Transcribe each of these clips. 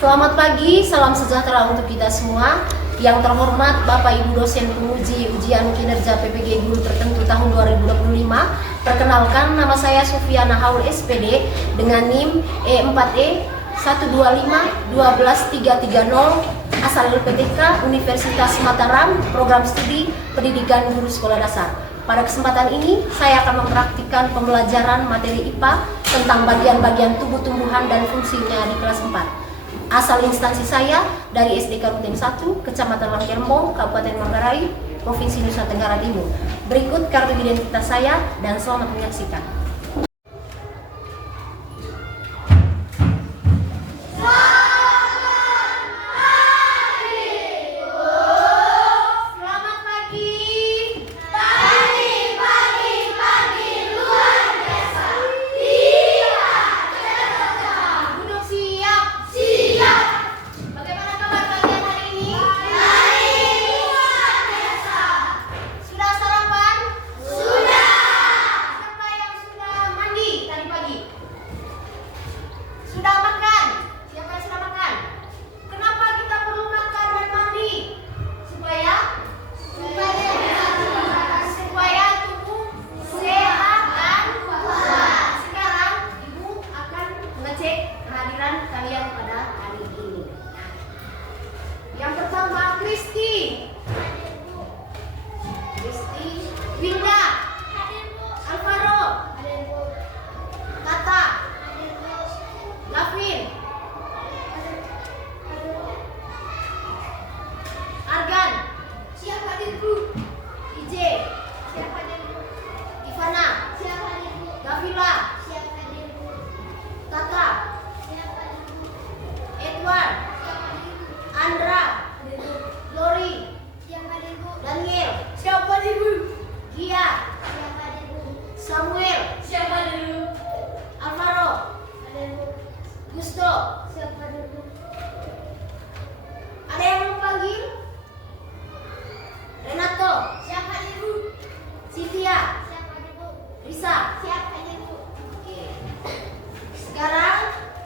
Selamat pagi, salam sejahtera untuk kita semua. Yang terhormat Bapak Ibu dosen penguji ujian kinerja PPG Guru Tertentu tahun 2025. Perkenalkan, nama saya Sufiana Haul SPD dengan NIM E4E 125-12330, asal LPTK Universitas Mataram, program studi pendidikan guru sekolah dasar. Pada kesempatan ini, saya akan mempraktikkan pembelajaran materi IPA tentang bagian-bagian tubuh tumbuhan dan fungsinya di kelas 4. Asal instansi saya dari SDK Runteng 1, Kecamatan Langkerembong, Kabupaten Manggarai, Provinsi Nusa Tenggara Timur. Berikut kartu identitas saya dan selamat menyaksikan. Kalian pada hari ini. Yang pertama, Kristi, Winda, Alvaro, Tata, Gavin, Argan, siap hadirku, IJ, siap hadirku, Ivana, siap hadirku, Gavila, siap hadirku, Tata, Edward, Andra, Lori, Daniel, siapa dulu? Gia, siapa dulu? Samuel, siapa dulu? Alvaro, Gusto, siapa dulu? Ada yang mau panggil? Renato, siapa dulu? Cynthia, siapa dulu? Risa, siapa dulu? Oke. Sekarang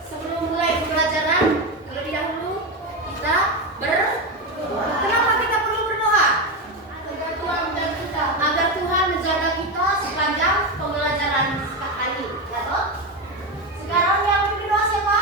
sebelum mulai pembelajaran, terlebih dahulu kita berdoa. Kenapa kita perlu berdoa? Agar Tuhan menjaga kita sepanjang pembelajaran hari ini. Ya toh? Sekarang yang berdoa siapa?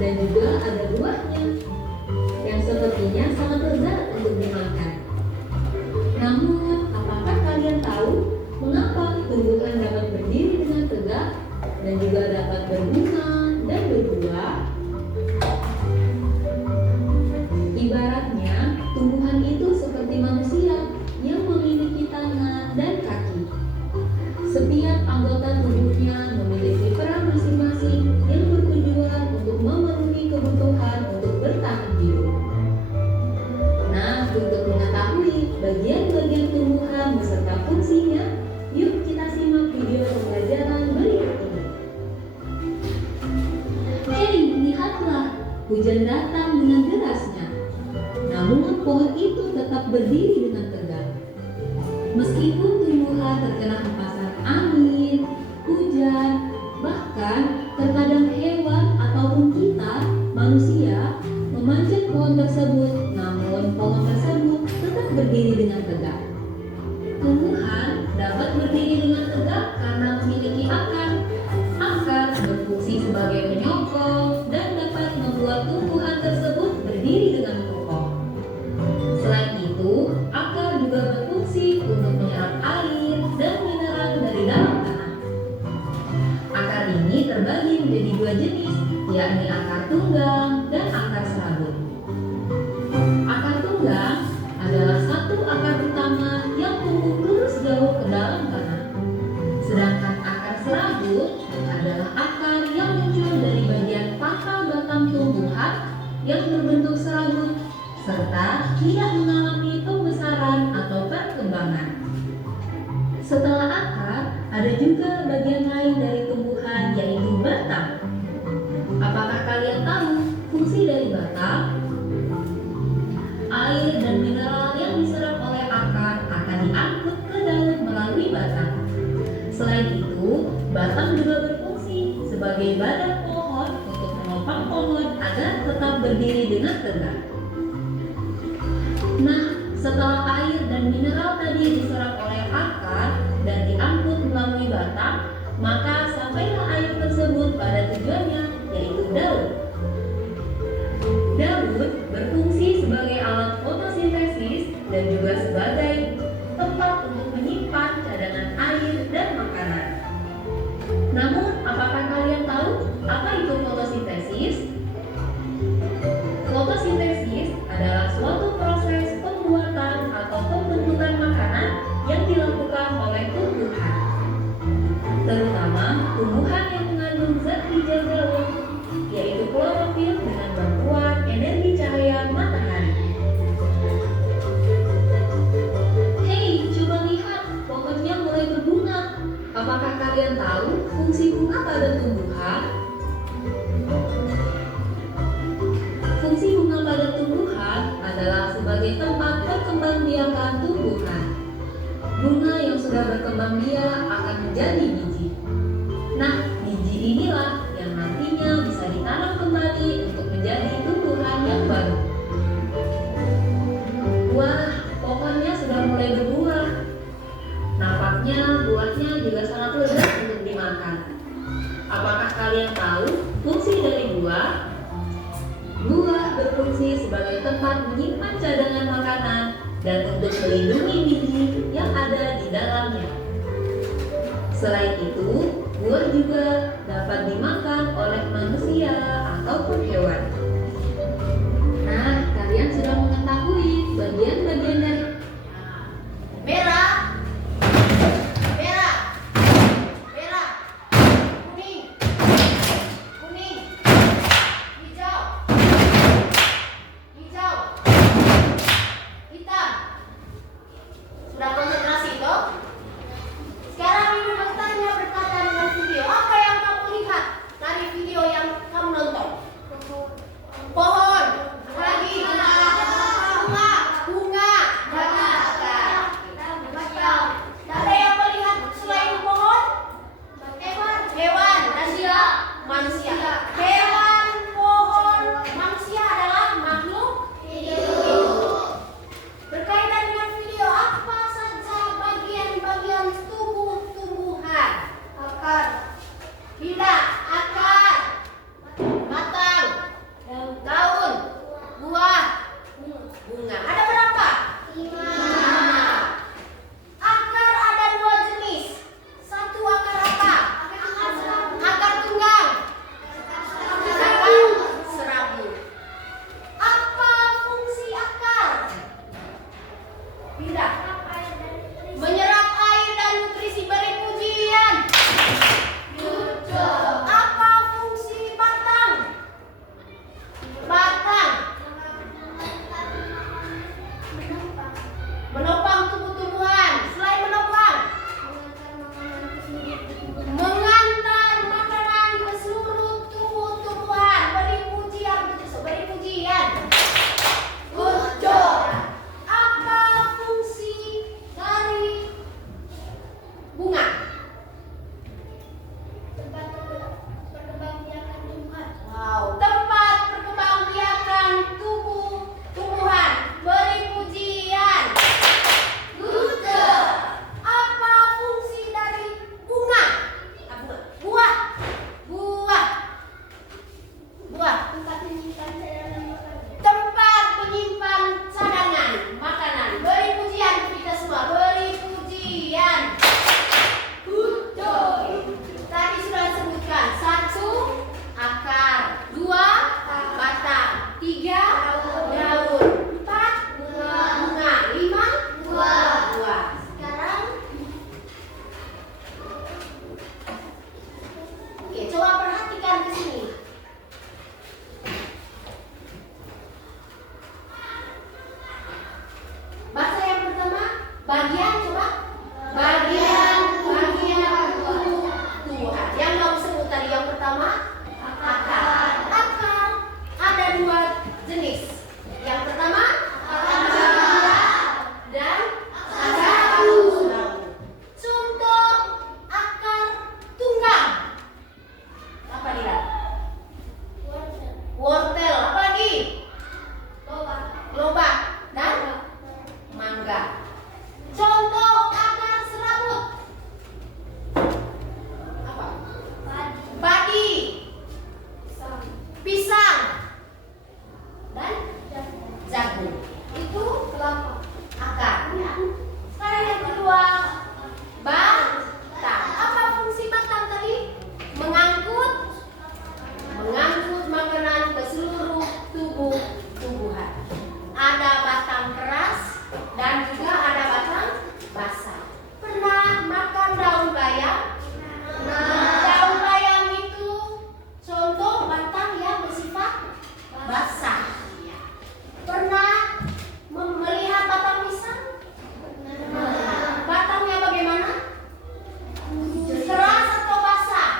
dan juga ada buahnya yang sepertinya sangat lezat untuk dimakan. Namun, apakah kalian tahu mengapa tumbuhan dapat berdiri dengan tegak dan juga dapat berbunga dan berbuah? Ibaratnya, tumbuhan itu seperti manusia yang memiliki tangan dan kaki. Setiap anggota tubuhnya memiliki peran masing-masing yang bertujuan untuk memenuhi kebutuhan untuk bertahan hidup. Nah, untuk mengetahui bagian-bagian tumbuhan beserta fungsinya, yuk kita simak video pembelajaran berikut ini. Hei, lihatlah, hujan datang dengan derasnya. Namun pohon itu tetap berdiri dengan tegak. Meskipun tumbuhan terkena hempasan angin, hujan, bahkan terkadang hewan ataupun kita, manusia, memanjat pohon tersebut, namun pohon tersebut tetap berdiri dengan tegak. Tumbuhan dapat berdiri dengan tegak karena memiliki akar. Akar berfungsi sebagai penyokong dan dapat membuat tumbuhan tersebut berdiri dengan kokoh. Selain itu, akar juga berfungsi untuk menyerap air dan mineral dari dalam tanah. Akar ini terbagi menjadi dua jenis, yakni akar tunggang dan akar serabut. Akar tunggang adalah satu akar utama yang tumbuh lurus jauh ke dalam tanah. Sedangkan akar serabut adalah akar yang muncul dari bagian pangkal batang tumbuhan yang berbentuk serabut serta tidak mengalami pembesaran atau perkembangan. Setelah akar, ada juga bagian lain dari tumbuhan yaitu batang. Apakah kalian tahu fungsi dari batang? Air dan mineral yang diserap oleh akar akan diangkut ke daun melalui batang. Selain itu, batang juga berfungsi sebagai badan pohon untuk menopang pohon agar tetap berdiri dengan tegak. Nah, setelah air dan mineral tadi diserap oleh akar dan diangkut melalui batang, maka sampailah air tersebut pada tujuannya, yaitu daun. Daun berfungsi sebagai alat fotosintesis dan juga sebagai tempat untuk menyimpan cadangan air dan makanan. Namun, apakah kalian tahu apa itu fotosintesis? Fotosintesis adalah suatu proses pembuatan atau pembentukan makanan yang dilakukan oleh tumbuhan, terutama tumbuhan yang mengandung zat hijau daun, yaitu klorofil dengan bantuan energi cahaya matahari. Hei, coba lihat, pohonnya mulai berbunga. Apakah kalian tahu fungsi bunga pada tumbuhan? Fungsi bunga pada tumbuhan adalah sebagai tempat perkembangbiakan tumbuhan. Bunga yang sudah berkembang biak akan menjadi biji. Nah, biji inilah yang nantinya bisa ditanam kembali untuk menjadi tumbuhan yang baru. Wah, pohonnya sudah mulai berbuah. Nampaknya buahnya juga sangat lezat untuk dimakan. Apakah kalian tahu fungsi dari buah? Buah berfungsi sebagai tempat menyimpan cadangan makanan dan untuk melindungi biji yang ada di dalamnya. Selain itu, buah juga dapat dimakan oleh manusia ataupun hewan. Nah, kalian sudah mengetahui bagian-bagian dari Merah, merah, merah, kuning, kuning, hijau, hijau, hitam. Sudah konsentrasi toh? Sekarang ibu bertanya berkata dengan video. Apa yang kamu lihat dari video yang kamu nonton? Dua, tempat menyimpan cadangan makanan. Beri pujian untuk kita semua. Beri pujian. Betul. Tadi sudah disebutkan. 1, akar. 2, batang. 3, daun. 4, bunga. 5, buah. Sekarang, oke, coba perhatikan ke sini. Baca yang pertama, bagian coba. Bagian tumbuhan. Yang kamu sebut tadi yang pertama, akar. Akar ada 2 jenis. Yang pertama, akar dan daun. Contoh akar tunggang. Apa dia? Wortel. Apa lagi? Lobak dan mangga. Contoh akar serabut. Apa? Padi. Pisang. Dan jagung. Itu akar. Sekarang yang kedua, batang. Apa fungsi batang tadi? Mengangkut makanan ke seluruh tumbuhan. Ada batang keras dan juga ada batang basah. Pernah makan daun bayam? Daun bayam itu contoh batang yang bersifat basah. Pernah melihat batang pisang? Batangnya bagaimana? Keras atau basah?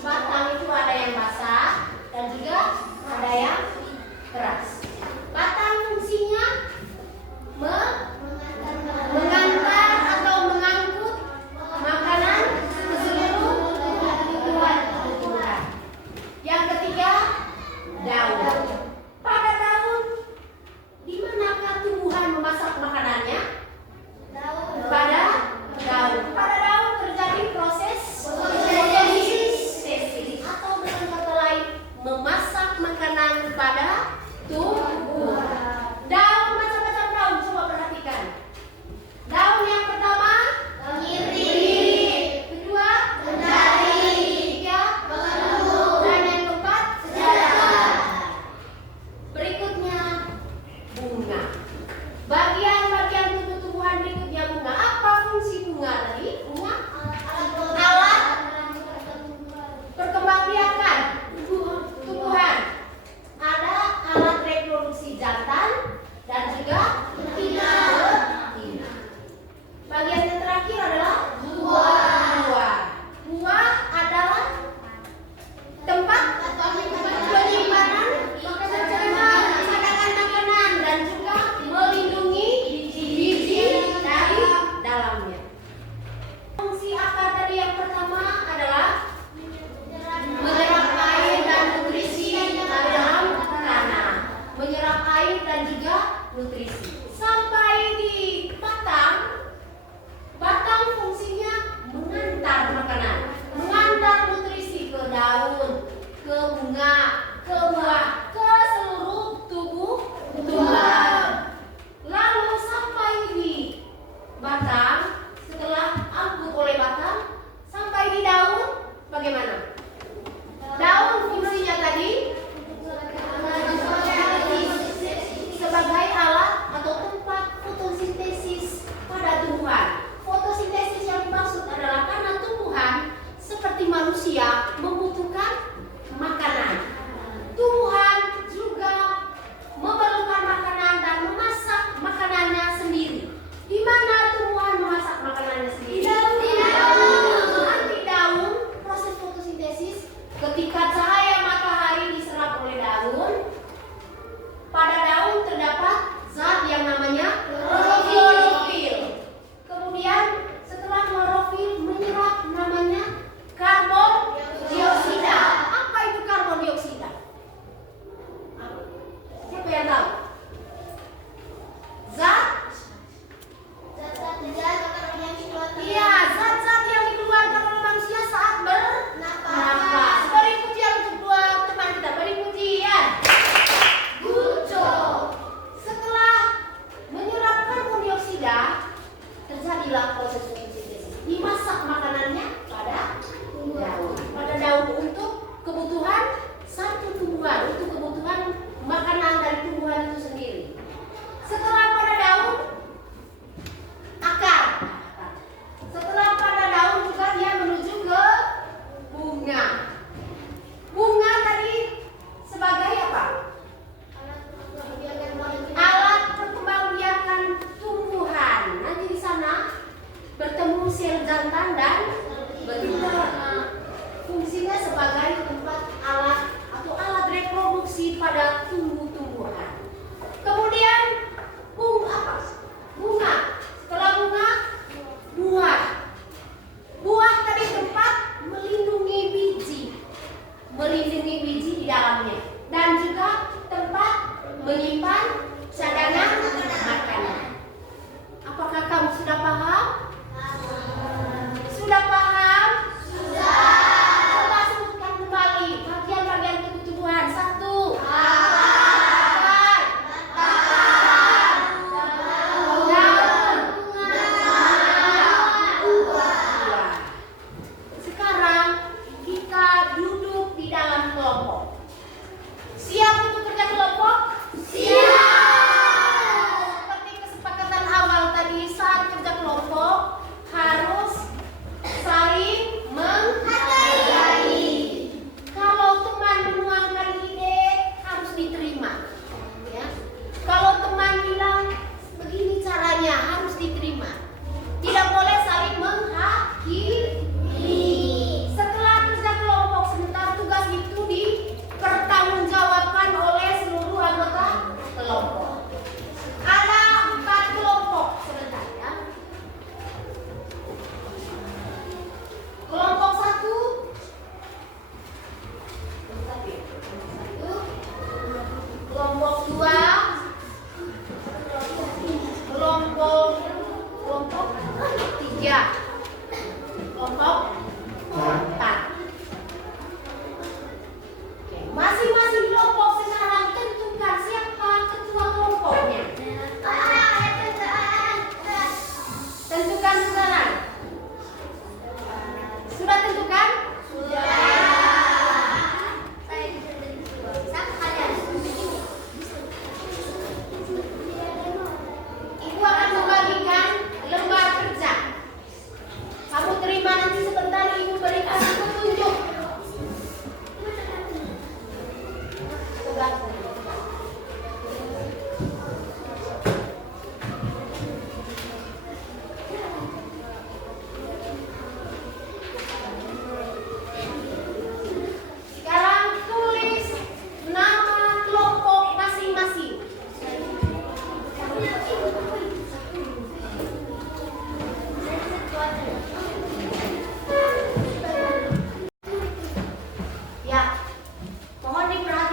Batang itu ada yang basah dan juga ada yang keras. Batang fungsinya mengantar atau mengangkut makanan ke seluruh tumbuhan. Yang ketiga, daun. Pada daun, di manakah tumbuhan memasak makanannya? Pada daun. Pada daun terjadi proses fotosintesis atau dengan kata lain memasak makanan pada tumbuhan. Daun, macam-macam daun, coba perhatikan. Daun yang pertama, kemiri. Kedua, kendari. Tiga, belut. Dan yang keempat, sejadah. Berikutnya, bunga. Bagian-bagian tumbuh-tumbuhan berikutnya bunga. Apa fungsi bunga tadi? Bunga alat perkembangbiakan tumbuhan. Ada alat reproduksi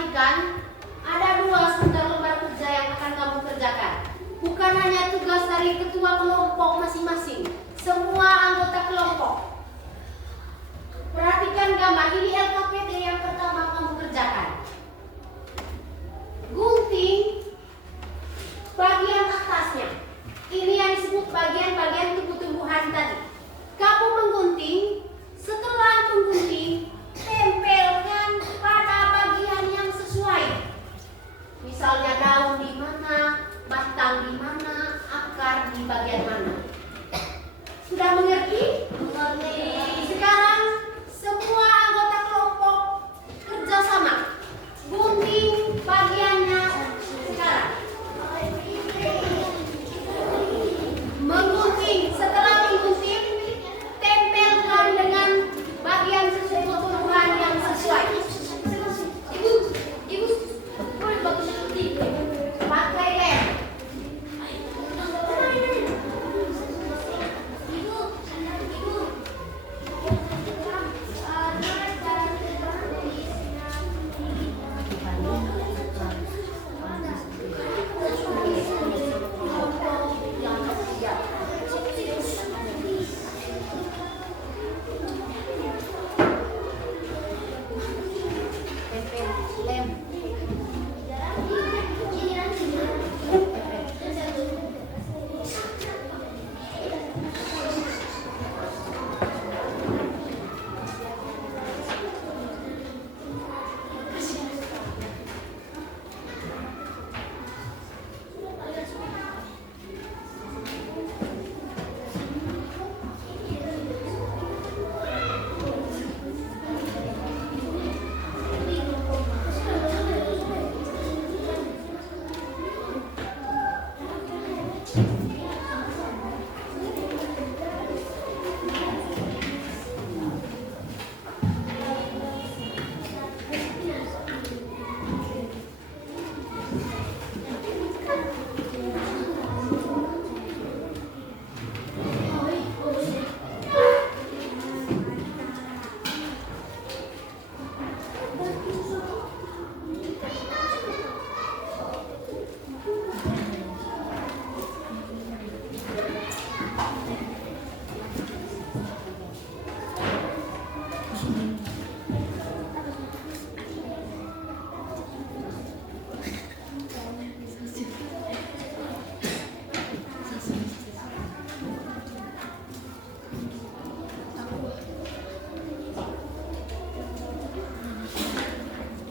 perhatikan, ada 2 seputar lembar kerja yang akan kamu kerjakan. Bukan hanya tugas dari ketua kelompok masing-masing, semua anggota kelompok. Perhatikan gambar ini LKPD yang pertama kamu kerjakan. Gunting bagian atasnya. Ini yang disebut bagian-bagian tumbuh-tumbuhan tadi. Kamu menggunting, setelah menggunting, tempelkan pada bagian yang sesuai. Misalnya daun di mana, batang di mana, akar di bagian mana. Sudah mengerti? Mengerti. Sekarang semua anggota kelompok kerjasama. Gunting bagiannya sekarang. Menggunting, setelah menggunting, tempelkan dengan bagian tumbuhan yang sesuai. Ibu, boleh bagus gunting. Pakai lem.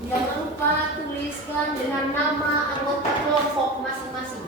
Jangan lupa tuliskan dengan nama anggota kelompok masing-masing.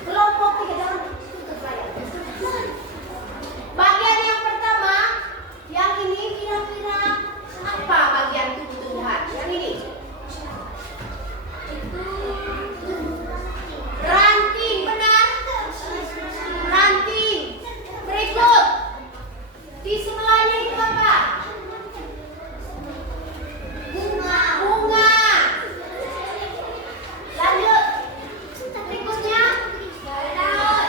Kelompok 3 jangan tutup layar. Bagian yang pertama, yang ini kira-kira apa bagian tubuh-tubuhan? Yang ini. Ranting, benar? Ranting. Berikut. Di sebelahnya itu apa? Bunga. Bunga. Lanjut. Berikutnya daun.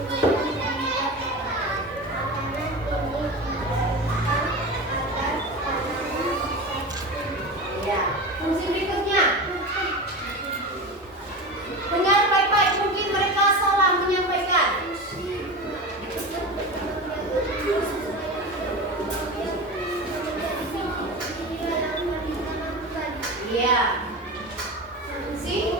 Ya, fungsi berikutnya. Dengar baik-baik, mungkin mereka salah menyampaikan. Iya. Fungsi?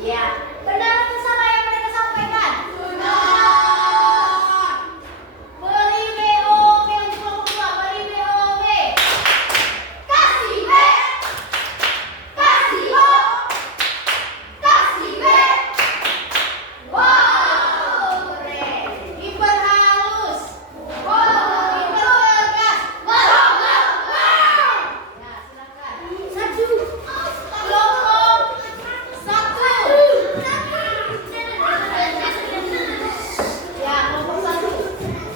Iya. Benar atau salah yang mereka sampaikan? Benar. Beri BOB untuk kelompok dua. Beri BOB. Kasih B. Kasih O. Kasih B. Wow, keren. Diperhalus. Wow. Dipertegas. Wow. Wow. Ya, silakan. Satu. Kelompok satu. Ya, kelompok satu.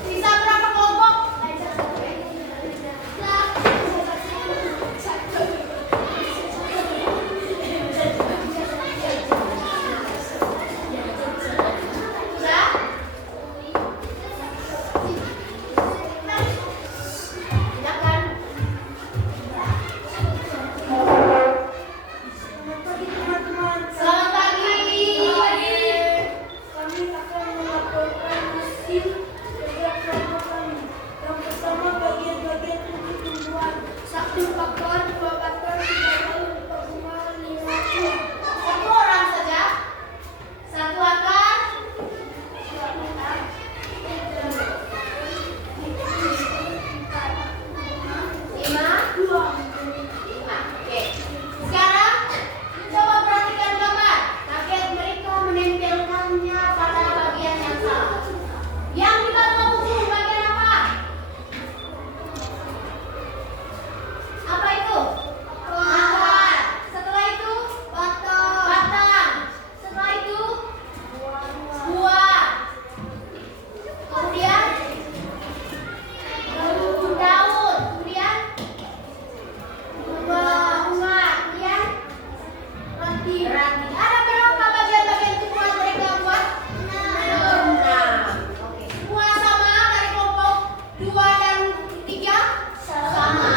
Sisa berapa kelompok? Sudah? Silakan. Selamat pagi. Kami akan melaporkan hasil kerja kelompok kami. Yang pertama, bagian-bagian untuk tumbuhan. 1 bakar, 2 bakar, 3 daun, 4 bunga, 5 buah. Satu orang saja. Satu akar. 2 bakar, 3 Lima. 2. Lima. Oke. Sekarang coba perhatikan gambar. Target mereka menempelkannya pada bagian yang salah. Yang di bawah buku bagian apa? Apa itu? Akar. Setelah itu batang. Batang. Setelah itu buah. Kemudian daun. Kemudian bunga. Kemudian ranting. Ada berapa bagian-bagian tumbuhan mereka buat? 6. Oke. Semua sama dari kelompok 2 dan 3? Sama.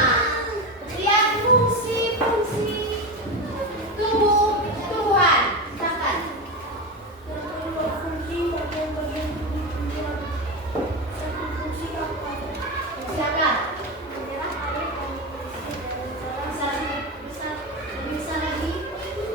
Lihat fungsi-fungsi tumbuhan. Silakan. Fungsi bagian-bagian tubuh tumbuhan. 1 fungsi akar. Silakan. Menyerap air dan Bisa lagi.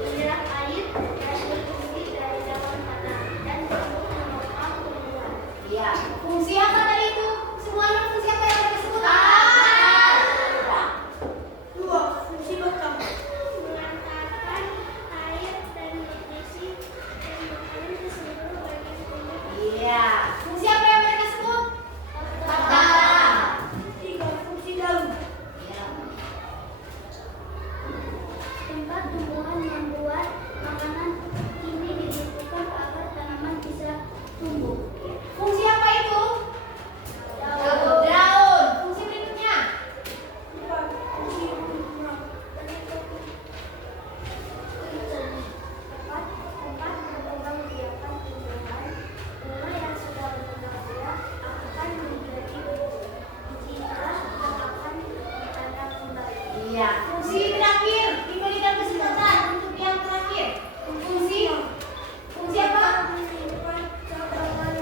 menyerap air dan berfungsi dari dalam tanah dan untuk menopang tumbuhan. Iya. Fungsi apa tadi itu? Semuanya fungsi apa yang mereka sebut? Sudah. 2. Fungsi batang. Mengantarkan air dan nutrisi dan makanan ke seluruh bagian tubuh. Iya. Fungsi apa yang mereka sebut? Batang. 3. Fungsi daun. Iya. Tempat tumbuhan membuat makanan ini dibutuhkan agar tanaman bisa tumbuh. Fungsi apa itu? Daun. Fungsi berikutnya. 4. Fungsi bunga. Tempat berkembang biakan tumbuhan. Bunga yang sudah berkembang biak akan menjadi jika akan ditanam kembali. Iya. Fungsi terakhir diberikan kesempatan untuk yang terakhir. Fungsi apa? Menyimpan cadangan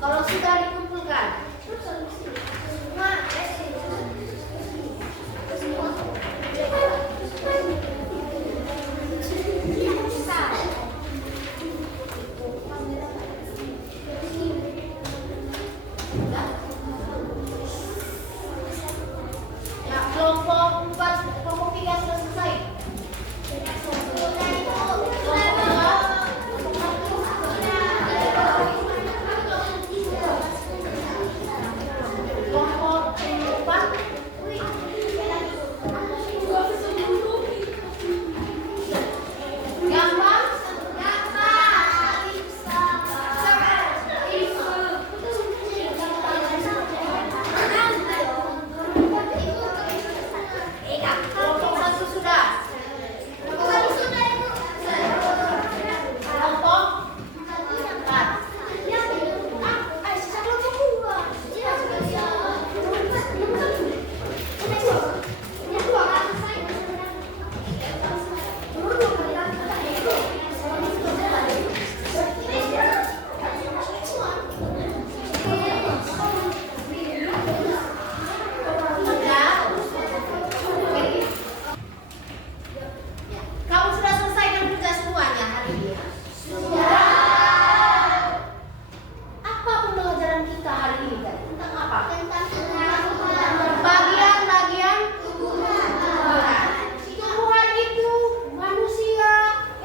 Kalau sudah dikumpulkan, ya, kelompok 4, kelompok 3 sudah selesai. Kelompok 4, gambar, kelompok 1 sudah. Kelompok 4. Kamu sudah selesaikan tugas semuanya hari ini? Sudah. Apa pembelajaran kita hari ini tadi? Tentang apa? Bagian-bagian tumbuhan. Tumbuhan itu manusia,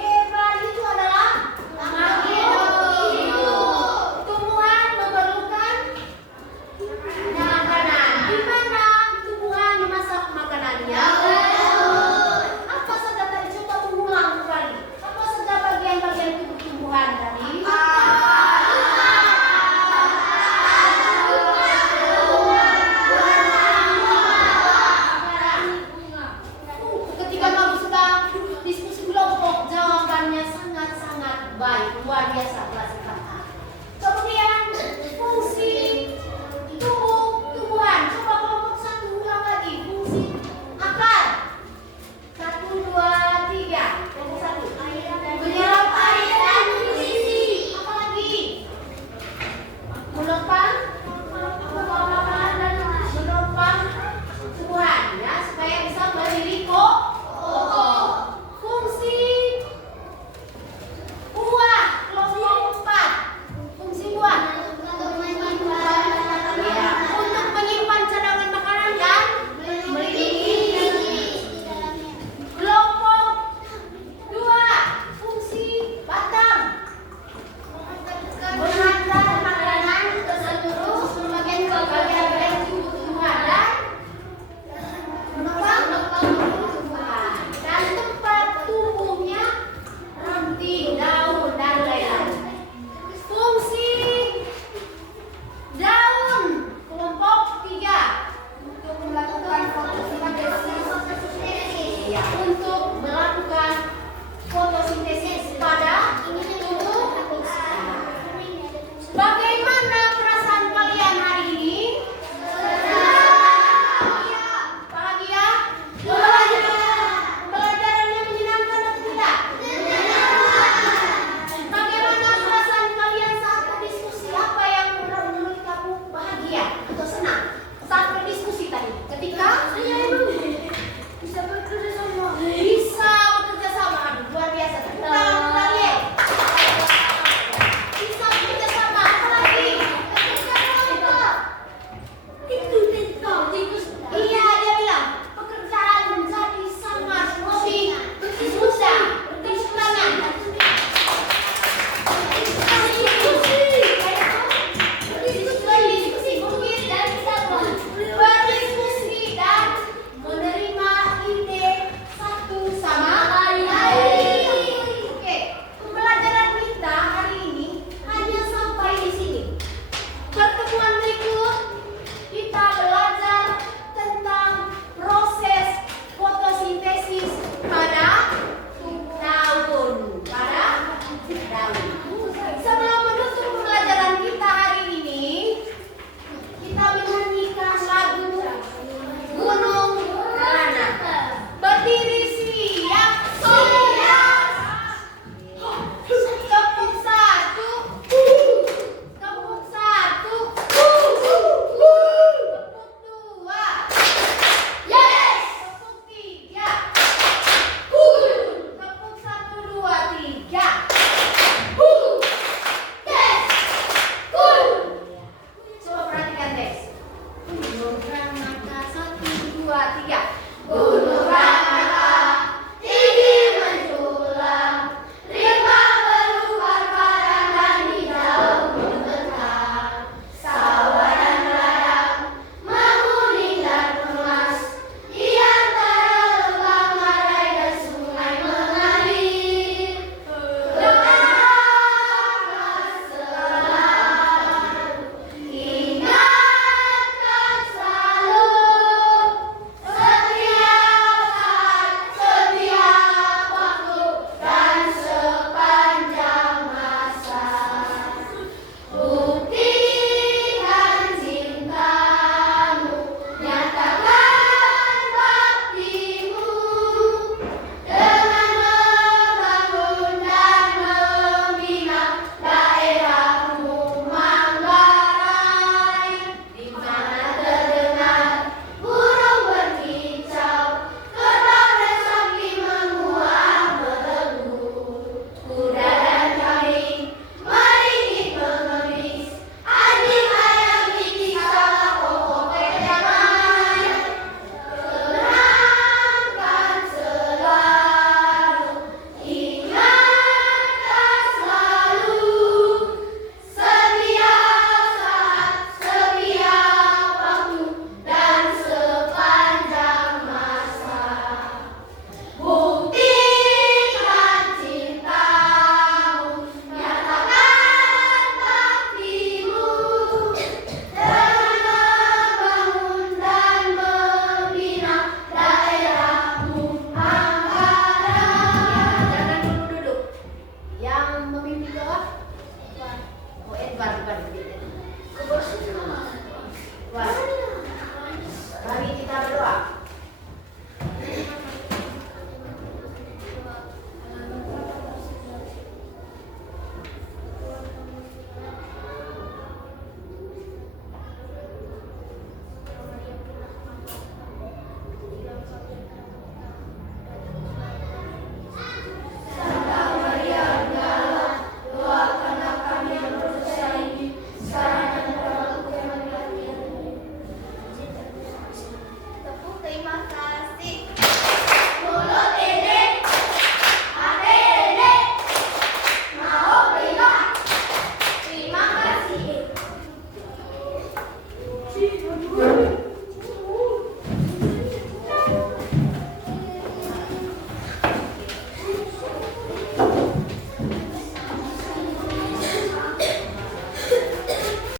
hewan itu adalah makhluk hidup. Tumbuhan memerlukan makanan. Di mana tumbuhan memasak makanannya? Apa saja tadi? Coba ulang kembali. Apa saja bagian-bagian tubuh tumbuhan tadi? Ketika kamu sudah diskusi kelompok, jawabannya sangat-sangat baik, luar biasa kelas.